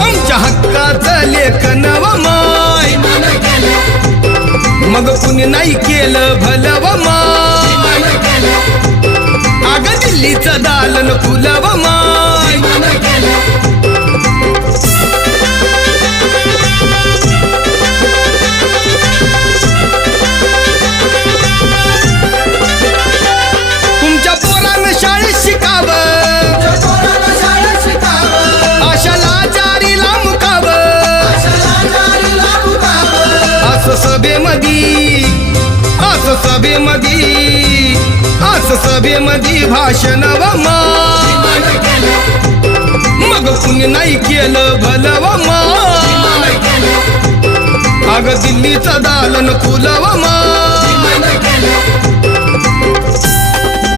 आमच्या हक्काचं लेखन व माय मग कुणी नाही केलं भलं व माय अग दिल्लीचं दालन फुलं व माय तुमच्या पोरानं शाळेत शिकावं आशाला जारीला मुकावं असं सभेमधी भाषण व माय मग कुणी नाही केलं भलं व माय अग दिल्लीचं दालन फुलं व माय